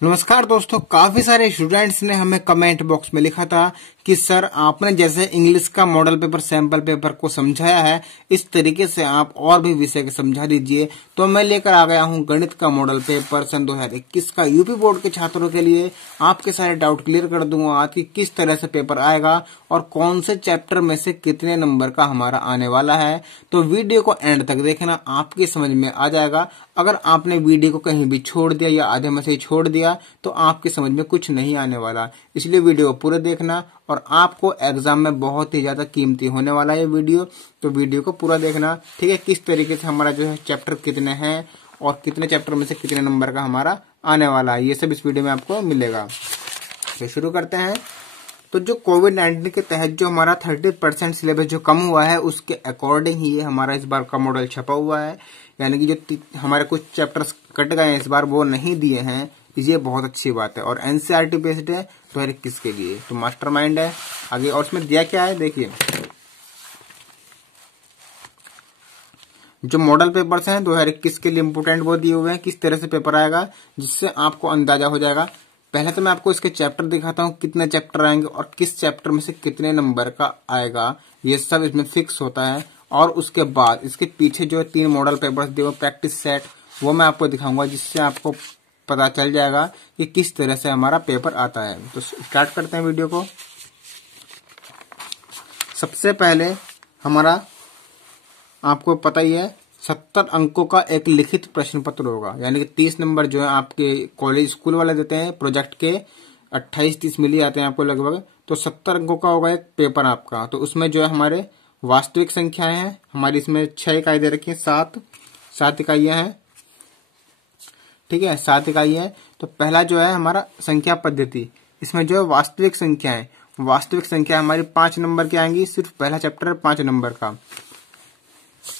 नमस्कार दोस्तों, काफी सारे स्टूडेंट्स ने हमें कमेंट बॉक्स में लिखा था कि सर आपने जैसे इंग्लिश का मॉडल पेपर सैंपल पेपर को समझाया है इस तरीके से आप और भी विषय के समझा दीजिए। तो मैं लेकर आ गया हूं गणित का मॉडल पेपर सन 2021 का यूपी बोर्ड के छात्रों के लिए। आपके सारे डाउट क्लियर कर दूंगा आज कि किस तरह से पेपर आएगा और कौन से चैप्टर में से कितने नंबर का हमारा आने वाला है। तो वीडियो को एंड तक देखना, आपकी समझ में आ जाएगा। अगर आपने वीडियो को कहीं भी छोड़ दिया या आधे में से ही छोड़ दिया तो आपकी समझ में कुछ नहीं आने वाला। इसलिए वीडियो को पूरा देखना और आपको एग्जाम में बहुत ही ज्यादा कीमती होने वाला है ये वीडियो। तो वीडियो को पूरा देखना, ठीक है। किस तरीके से हमारा जो है चैप्टर कितने हैं और कितने चैप्टर में से कितने नंबर का हमारा आने वाला है, ये सब इस वीडियो में आपको मिलेगा। तो शुरू करते हैं। तो जो कोविड-19 के तहत जो हमारा 30% सिलेबस जो कम हुआ है उसके अकॉर्डिंग ही ये हमारा इस बार का मॉडल छपा हुआ है। यानी कि जो हमारे कुछ चैप्टर्स कट गए हैं इस बार वो नहीं दिए हैं, ये बहुत अच्छी बात है। और एनसीईआरटी बेस्ड है 2021 के लिए, तो मास्टरमाइंड है आगे। और उसमें दिया क्या है देखिए, जो मॉडल पेपर्स हैं 2021 के लिए इम्पोर्टेंट वो दिए हुए हैं, किस तरह से पेपर आएगा जिससे आपको अंदाजा हो जाएगा। पहले तो मैं आपको इसके चैप्टर दिखाता हूँ, कितने चैप्टर आएंगे और किस चैप्टर में से कितने नंबर का आएगा, ये सब इसमें फिक्स होता है। और उसके बाद इसके पीछे जो 3 मॉडल पेपर्स दिए हुए प्रैक्टिस सेट, वो मैं आपको दिखाऊंगा जिससे आपको पता चल जाएगा कि किस तरह से हमारा पेपर आता है। तो स्टार्ट करते हैं वीडियो को। सबसे पहले हमारा आपको पता ही है 70 अंकों का एक लिखित प्रश्न पत्र होगा। यानी कि 30 नंबर जो है आपके कॉलेज स्कूल वाले देते हैं, प्रोजेक्ट के 28-30 मिल ही आते हैं आपको लगभग। तो 70 अंकों का होगा एक पेपर आपका। तो उसमें जो है हमारे वास्तविक संख्याएं हैं हमारी, इसमें 6 इकाई दे रखी है, 7 इकाइयां हैं, ठीक है, 7 इकाई है। तो पहला जो है हमारा संख्या पद्धति, इसमें जो है वास्तविक संख्या हमारी 5 नंबर की आएंगी। सिर्फ पहला चैप्टर है 5 नंबर का,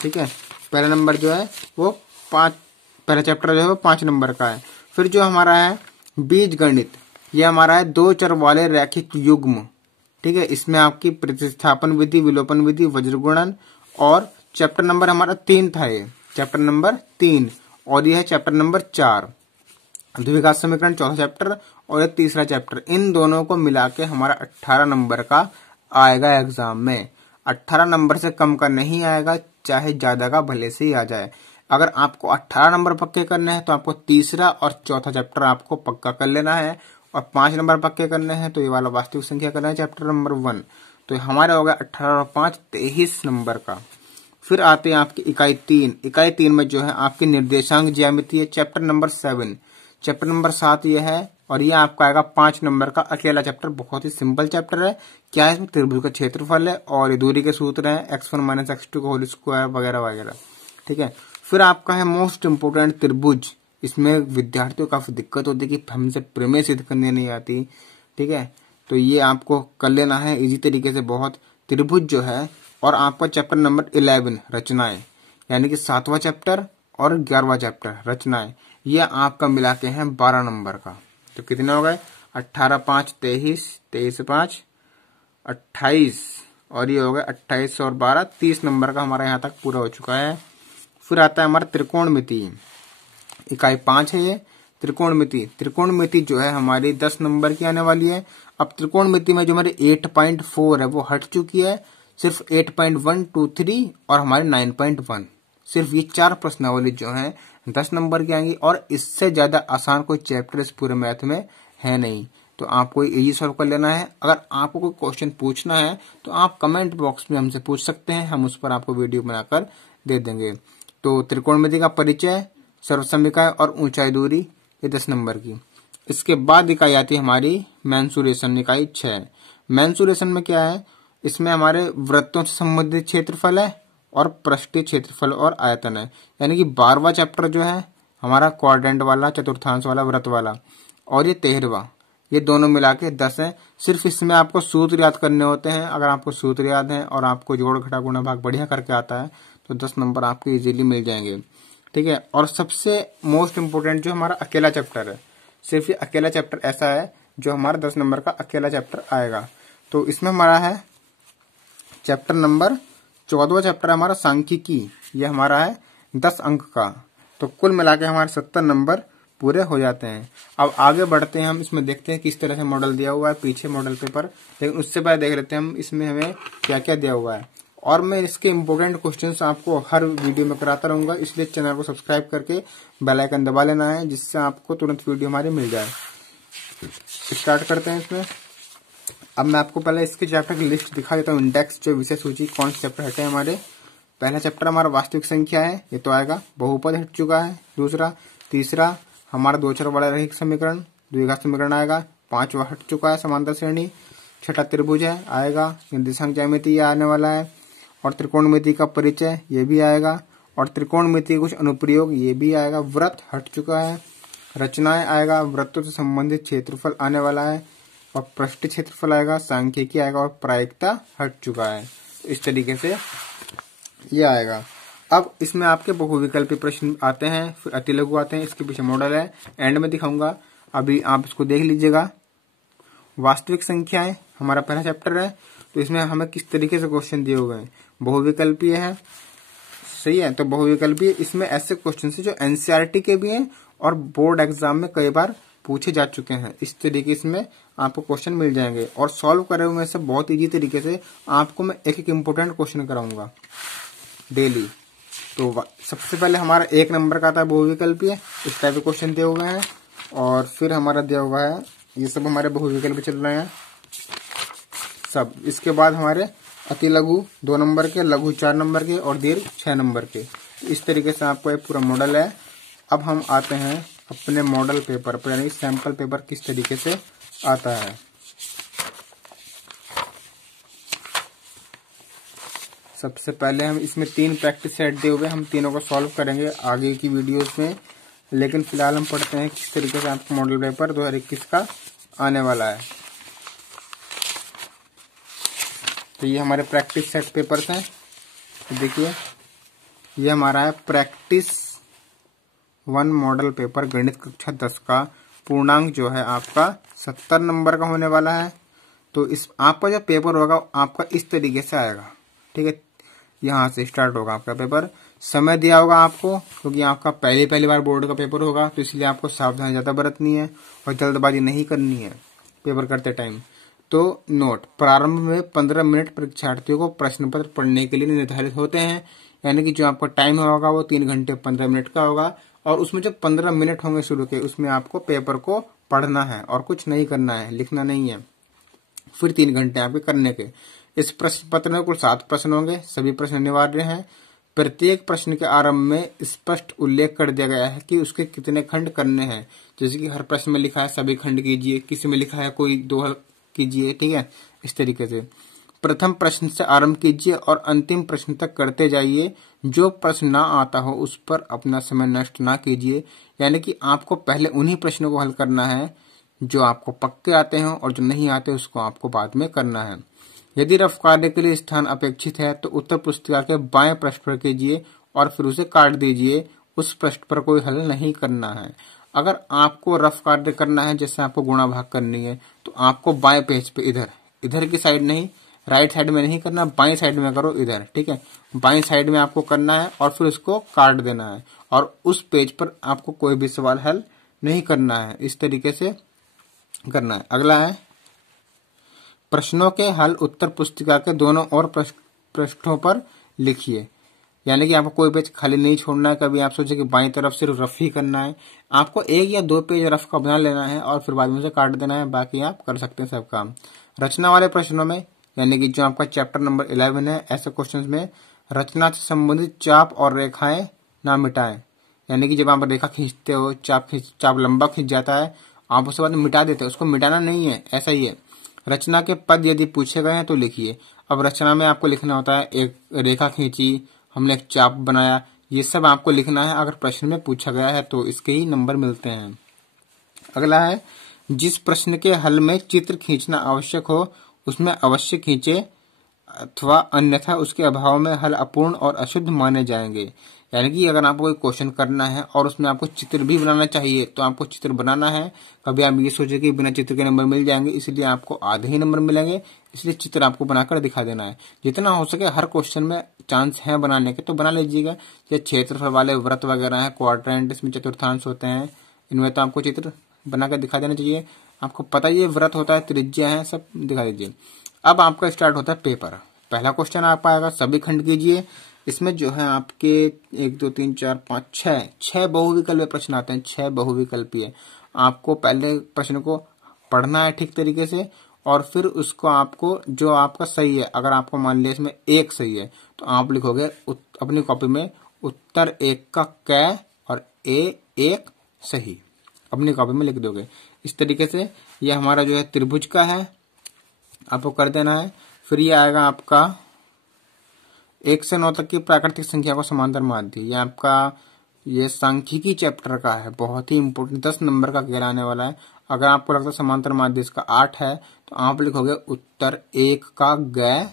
ठीक है। पहला नंबर जो है वो पहला चैप्टर जो है वो 5 नंबर का है। फिर जो हमारा है बीज गणित, ये हमारा है 2 चर वाले रैखिक युग्म, ठीक है। इसमें आपकी प्रतिस्थापन विधि, विलोपन विधि, वज्रगुणन, और चैप्टर नंबर हमारा 3 था, ये चैप्टर नंबर 3। और यह है चैप्टर नंबर 4 द्विघात समीकरण, चौथा चैप्टर, और ये तीसरा चैप्टर। इन दोनों को मिला के हमारा 18 नंबर का आएगा एग्जाम में। 18 नंबर से कम का नहीं आएगा, चाहे ज्यादा का भले से ही आ जाए। अगर आपको 18 नंबर पक्के करने हैं तो आपको तीसरा और चौथा चैप्टर आपको पक्का कर लेना है। और 5 नंबर पक्के करने हैं तो ये वाला वास्तविक संख्या करना है चैप्टर नंबर 1। तो हमारा होगा 18 और 5 23 नंबर का। फिर आते हैं आपकी इकाई 3 में जो है आपकी निर्देशांक ज्यामिति है, चैप्टर नंबर 7। चैप्टर नंबर 7 ये है और ये आपका आएगा 5 नंबर का अकेला चैप्टर। बहुत ही सिंपल चैप्टर है। क्या है, इसमें त्रिभुज का क्षेत्रफल है और ये दूरी के सूत्र हैं, x1 - x2 का होल स्क्वायर वगैरह वगैरह, ठीक है। फिर आपका है मोस्ट इम्पोर्टेंट त्रिभुज। इसमें विद्यार्थियों को काफी दिक्कत होती है कि हमसे प्रमेय सिद्ध करने नहीं आती, ठीक है। तो ये आपको कर लेना है इजी तरीके से बहुत। त्रिभुज जो है, और आपका चैप्टर नंबर 11 रचनाएं, यानी कि 7वां चैप्टर और 11वां चैप्टर रचनाएं, ये आपका मिला के हैं 12 नंबर का। तो कितने हो गए, 18 5 23, 23 5 28, और ये हो गए 28 और 12 30 नंबर का हमारा यहाँ तक पूरा हो चुका है। फिर आता है हमारा त्रिकोणमिति, इकाई 5 है ये त्रिकोणमिति जो है हमारी 10 नंबर की आने वाली है। अब त्रिकोणमिति में जो हमारी 8.4 है वो हट चुकी है, सिर्फ 8.1, 2, 3 और हमारे 9.1। सिर्फ ये 4 प्रश्नावली जो है 10 नंबर की आएंगी। और इससे ज्यादा आसान कोई चैप्टर इस पूरे मैथ में है नहीं। तो आपको यही सॉल्व कर लेना है। अगर आपको कोई क्वेश्चन पूछना है तो आप कमेंट बॉक्स में हमसे पूछ सकते हैं, हम उस पर आपको वीडियो बनाकर दे देंगे। तो त्रिकोणमिति का परिचय, सर्वसमीकाएं और ऊंचाई दूरी, ये 10 नंबर की। इसके बाद इकाई आती है हमारी मेंसुरेशन, इकाई 6। मेंसुरेशन में क्या है, इसमें हमारे वृत्तों से संबंधित क्षेत्रफल है और पृष्ठीय क्षेत्रफल और आयतन है। यानी कि 12वां चैप्टर जो है हमारा क्वाड्रेंट वाला, चतुर्थांश वाला, वृत्त वाला, और ये 13वां, ये दोनों मिला के 10 है। सिर्फ इसमें आपको सूत्र याद करने होते हैं। अगर आपको सूत्र याद है और आपको जोड़ घटा गुणा भाग बढ़िया करके आता है तो 10 नंबर आपको इजीली मिल जाएंगे, ठीक है। और सबसे मोस्ट इम्पोर्टेंट जो हमारा अकेला चैप्टर है, सिर्फ ये अकेला चैप्टर ऐसा है जो हमारा 10 नंबर का अकेला चैप्टर आएगा। तो इसमें हमारा है चैप्टर नंबर 14वां चैप्टर हमारा सांख्यिकी, ये हमारा है 10 अंक का। तो कुल मिला के हमारे 70 नंबर पूरे हो जाते हैं। अब आगे बढ़ते हैं, हम इसमें देखते हैं किस तरह से मॉडल दिया हुआ है, पीछे मॉडल पेपर, लेकिन उससे पहले देख लेते हैं हम इसमें हमें क्या क्या दिया हुआ है। और मैं इसके इंपॉर्टेंट क्वेश्चंस आपको हर वीडियो में कराता रहूंगा, इसलिए चैनल को सब्सक्राइब करके बेल आइकन दबा लेना है, जिससे आपको तुरंत वीडियो हमारी मिल जाए। स्टार्ट करते हैं इसमें। अब मैं आपको पहले इसके चैप्टर की लिस्ट दिखा देता हूँ, इंडेक्स जो विषय सूची कौन से चैप्टर हटे हमारे। पहला चैप्टर हमारा वास्तविक संख्या है, ये तो आएगा। बहुपद हट चुका है। दूसरा, तीसरा हमारा दो चर वाला रैखिक समीकरण, द्विघात समीकरण आएगा। पांचवा हट चुका है, समांतर श्रेणी। छठा त्रिभुज है, आएगा। निर्देशांक ज्यामिति ये आने वाला है। और त्रिकोणमिति का परिचय ये भी आएगा। और त्रिकोणमिति के कुछ अनुप्रयोग ये भी आएगा। व्रत हट चुका है। रचनाएं आएगा। वृत्तों से संबंधित क्षेत्रफल आने वाला है। और पृष्ठ क्षेत्रफल आएगा। सांख्यिकी आएगा। और प्रायिकता हट चुका है। तो इस तरीके से ये आएगा। अब इसमें आपके बहुविकल्पी प्रश्न आते हैं, फिर अतिलघु आते हैं, इसके पीछे मॉडल है, एंड में दिखाऊंगा। अभी आप इसको देख लीजिएगा। वास्तविक संख्याएं हमारा पहला चैप्टर है, तो इसमें हमें किस तरीके से क्वेश्चन दिए हुए हैं। बहुविकल्पीय है, सही है। तो बहुविकल्पीय इसमें ऐसे क्वेश्चन है जो एनसीईआरटी के भी हैं और बोर्ड एग्जाम में कई बार पूछे जा चुके हैं। इस तरीके से आपको क्वेश्चन मिल जाएंगे और सॉल्व करे हुए से बहुत इजी तरीके से आपको मैं एक एक इम्पोर्टेंट क्वेश्चन कराऊंगा डेली। तो सबसे पहले हमारा 1 नंबर का था बहुविकल्पीय, इस टाइप के क्वेश्चन दिए हुए हैं। और फिर हमारा दिया हुआ है, ये सब हमारे बहुविकल्पीय चल रहे हैं सब। इसके बाद हमारे अति लघु 2 नंबर के, लघु 4 नंबर के और दीर्घ 6 नंबर के। इस तरीके से आपको एक पूरा मॉडल है। अब हम आते हैं अपने मॉडल पेपर पर, यानी सैंपल पेपर किस तरीके से आता है। सबसे पहले हम इसमें 3 प्रैक्टिस सेट दिए हुए, हम तीनों को सॉल्व करेंगे आगे की वीडियोस में। लेकिन फिलहाल हम पढ़ते हैं किस तरीके से आपको मॉडल पेपर 2021 का आने वाला है। तो ये हमारे प्रैक्टिस सेट पेपर्स हैं। तो देखिए, ये हमारा है प्रैक्टिस 1 मॉडल पेपर गणित कक्षा 10 का। पूर्णांक जो है आपका 70 नंबर का होने वाला है। तो इस आपका जो पेपर होगा आपका इस तरीके से आएगा, ठीक है। यहाँ से स्टार्ट होगा आपका पेपर। समय दिया होगा आपको, क्योंकि आपका पहली बार बोर्ड का पेपर होगा, तो इसलिए आपको सावधानी ज्यादा बरतनी है और जल्दबाजी नहीं करनी है पेपर करते टाइम। तो नोट, प्रारंभ में 15 मिनट परीक्षार्थियों को प्रश्न पत्र पढ़ने के लिए निर्धारित होते हैं, यानी कि जो आपका टाइम होगा वो 3 घंटे 15 मिनट का होगा। और उसमें जो 15 मिनट होंगे शुरू के, उसमें आपको पेपर को पढ़ना है और कुछ नहीं करना है, लिखना नहीं है। फिर 3 घंटे आपके करने के। इस प्रश्न पत्र में कुल 7 प्रश्न होंगे, सभी प्रश्न अनिवार्य हैं। प्रत्येक प्रश्न के आरंभ में स्पष्ट उल्लेख कर दिया गया है कि उसके कितने खंड करने हैं। जैसे कि हर प्रश्न में लिखा है सभी खंड कीजिए, किसी में लिखा है कोई 2 हल कीजिए, ठीक है। इस तरीके से प्रथम प्रश्न से आरंभ कीजिए और अंतिम प्रश्न तक करते जाइए। जो प्रश्न ना आता हो उस पर अपना समय नष्ट ना कीजिए, यानी कि आपको पहले उन्हीं प्रश्नों को हल करना है जो आपको पक्के आते हैं, और जो नहीं आते उसको आपको बाद में करना है। यदि रफ कार्य के लिए स्थान अपेक्षित है तो उत्तर पुस्तिका के बाएं पृष्ठ पर कीजिए और फिर उसे काट दीजिए। उस पृष्ठ पर कोई हल नहीं करना है। अगर आपको रफ कार्य करना है, जैसे आपको गुणा भाग करनी है, तो आपको बाएं पेज पे इधर की साइड नहीं, राइट साइड में नहीं करना, बाएं साइड में करो इधर, ठीक है। बाएं साइड में आपको करना है और फिर उसको काट देना है, और उस पेज पर आपको कोई भी सवाल हल नहीं करना है। इस तरीके से करना है। अगला है प्रश्नों के हल उत्तर पुस्तिका के दोनों ओर पृष्ठों पर लिखिए, यानी कि आपको कोई पेज खाली नहीं छोड़ना है। कभी आप सोचे कि बाईं तरफ सिर्फ रफ ही करना है, आपको 1 या 2 पेज रफ का बना लेना है और फिर बाद में उसे काट देना है, बाकी आप कर सकते हैं सब काम। रचना वाले प्रश्नों में, यानी कि जो आपका चैप्टर नंबर 11 है, ऐसे क्वेश्चन में रचना से संबंधित चाप और रेखाएं ना मिटाएं, यानी कि जब आप रेखा खींचते हो, चाप लंबा खींच जाता है, आप उसके बाद मिटा देते हो, उसको मिटाना नहीं है, ऐसा ही है। रचना के पद यदि पूछे गए हैं तो लिखिए। अब रचना में आपको लिखना होता है एक रेखा खींची, हमने एक चाप बनाया, ये सब आपको लिखना है। अगर प्रश्न में पूछा गया है तो इसके ही नंबर मिलते हैं। अगला है जिस प्रश्न के हल में चित्र खींचना आवश्यक हो उसमें अवश्य खींचे, अथवा अन्यथा उसके अभाव में हल अपूर्ण और अशुद्ध माने जाएंगे। यानी कि अगर आपको कोई क्वेश्चन करना है और उसमें आपको चित्र भी बनाना चाहिए तो आपको चित्र बनाना है। कभी आप ये सोचे कि बिना चित्र के नंबर मिल जाएंगे, इसलिए आपको आधे ही नंबर मिलेंगे, इसलिए चित्र आपको बनाकर दिखा देना है। जितना हो सके हर क्वेश्चन में चांस है बनाने के तो बना लीजिएगा। ये क्षेत्रफल वाले व्रत वगैरह है, क्वाड्रेंट, इसमें चतुर्थांश होते हैं, इनमें तो आपको चित्र बना कर दिखा देना चाहिए। आपको पता ही है वृत्त होता है, त्रिज्या है, सब दिखा दीजिए। अब आपका स्टार्ट होता है पेपर। पहला क्वेश्चन आप आएगा, सभी खंड कीजिए। इसमें जो है आपके 1 2 3 4 5 6 बहुविकल्पीय प्रश्न आते हैं, 6 बहुविकल्पीय। आपको पहले प्रश्न को पढ़ना है ठीक तरीके से, और फिर उसको आपको जो आपका सही है, अगर आपको मान लिया इसमें एक सही है तो आप लिखोगे अपनी कॉपी में उत्तर 1 का कै और ए 1 सही, अपनी कॉपी में लिख दोगे। इस तरीके से ये हमारा जो है त्रिभुज का है, आपको कर देना है। फिर ये आएगा आपका 1 से 9 तक की प्राकृतिक संख्या को समांतर माध्य। ये आपका ये सांख्यिकी चैप्टर का है, बहुत ही इंपोर्टेंट, 10 नंबर का घेरा आने वाला है। अगर आपको लगता है समांतर माध्य इसका 8 है तो आप लिखोगे उत्तर 1 का ग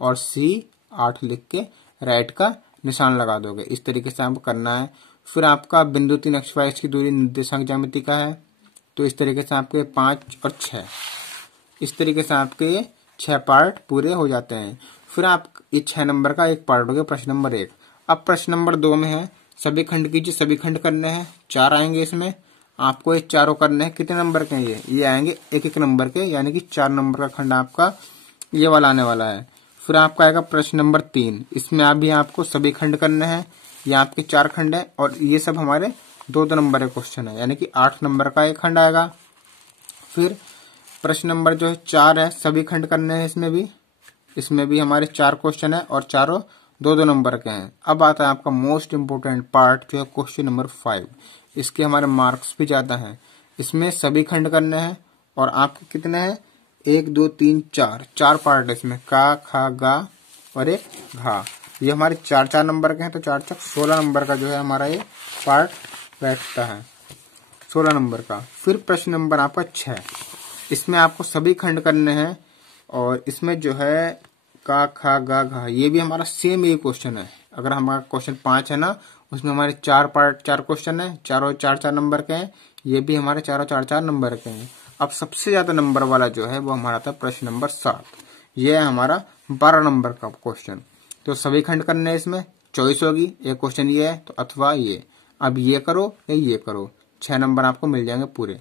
और सी 8 लिख के राइट का निशान लगा दोगे। इस तरीके से आपको करना है। फिर आपका बिंदु 3 XY की दूरी निर्देशांक ज्यामिति का है, तो इस तरीके से आपके 5 और 6, इस तरीके से आपके 6 पार्ट पूरे हो जाते हैं। फिर आप ये 6 नंबर का एक पार्ट हो गया प्रश्न नंबर 1। अब प्रश्न नंबर 2 में है सभी खंड कीजिए, सभी खंड करने हैं, 4 आएंगे इसमें, आपको ये चारों करने हैं। कितने नंबर के हैं ये आएंगे 1-1 नंबर के, यानी कि 4 नंबर का खंड आपका ये वाला आने वाला है। फिर आपका आएगा प्रश्न नंबर 3, इसमें अभी आपको सभी खंड करने हैं, ये आपके 4 खंड है और ये सब हमारे 2-2 नंबर के क्वेश्चन है, यानी कि 8 नंबर का एक खंड आएगा। फिर प्रश्न नंबर जो है 4 है, सभी खंड करने हैं, इसमें भी हमारे 4 क्वेश्चन है और चारों 2-2 नंबर के हैं। अब आता है आपका मोस्ट इंपोर्टेंट पार्ट जो है क्वेश्चन नंबर 5। इसके हमारे मार्क्स भी ज्यादा हैं। इसमें सभी खंड करने हैं और आपके कितने हैं 1 2 3 4 पार्ट है इसमें, का खा गा और एक घा। ये हमारे 4 नंबर के हैं, तो 4 4 16 नंबर का जो है हमारा ये पार्ट बैठता है, 16 नंबर का। फिर प्रश्न नंबर आपका 6, इसमें आपको सभी खंड करने हैं और इसमें जो है का खा गा घा, ये भी हमारा सेम ये क्वेश्चन है। अगर हमारा क्वेश्चन 5 है ना, उसमें हमारे 4 पार्ट 4 क्वेश्चन है, चारों 4-4 नंबर के हैं, ये भी हमारे चारों 4-4 नंबर के हैं। अब सबसे ज्यादा नंबर वाला जो है वो हमारा था प्रश्न नंबर 7, ये है हमारा 12 नंबर का क्वेश्चन। तो सभी खंड करने हैं, इसमें चॉइस होगी, एक क्वेश्चन ये है तो अथवा ये, अब ये करो या ये करो, 6 नंबर आपको मिल जाएंगे पूरे।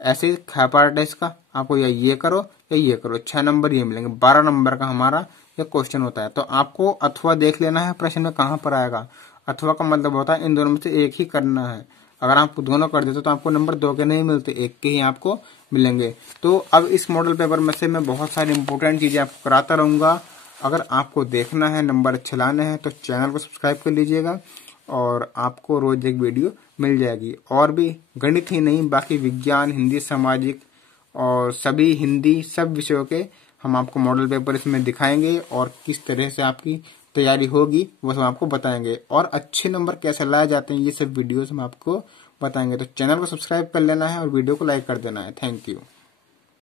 ऐसे ही खा पार्ट है इसका, आपको या ये करो या ये करो, 6 नंबर ये मिलेंगे, 12 नंबर का हमारा ये क्वेश्चन होता है। तो आपको अथवा देख लेना है प्रश्न में कहाँ पर आएगा। अथवा का मतलब होता है इन दोनों में से एक ही करना है। अगर आप दोनों कर देते तो आपको नंबर 2 के नहीं मिलते, 1 के ही आपको मिलेंगे। तो अब इस मॉडल पेपर में से मैं बहुत सारी इंपोर्टेंट चीजें आपको कराता रहूंगा। अगर आपको देखना है, नंबर अच्छे लाने हैं, तो चैनल को सब्सक्राइब कर लीजिएगा और आपको रोज एक वीडियो मिल जाएगी। और भी गणित ही नहीं, बाकी विज्ञान, हिंदी, सामाजिक और सभी हिंदी सब विषयों के हम आपको मॉडल पेपर इसमें दिखाएंगे और किस तरह से आपकी तैयारी होगी वो सब आपको बताएंगे, और अच्छे नंबर कैसे लाए जाते हैं ये सब वीडियोस हम आपको बताएंगे। तो चैनल को सब्सक्राइब कर लेना है और वीडियो को लाइक कर देना है। Thank you.